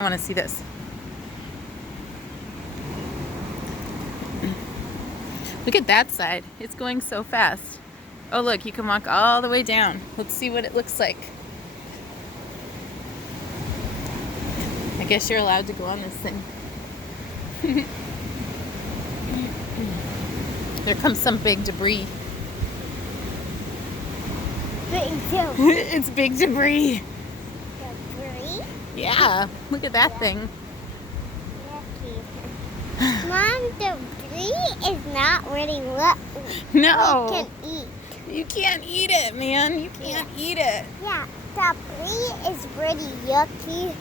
I want to see this. Look at that side. It's going so fast. Oh, look, you can walk all the way down. Let's see what it looks like. I guess you're allowed to go on this thing. There comes some big debris. Big debris? It's big debris. Debris? Yeah, look at that thing. Yucky. Mom, debris is not really what No. we can eat. You can't eat it, man. You can't eat it. Yeah, debris is really yucky.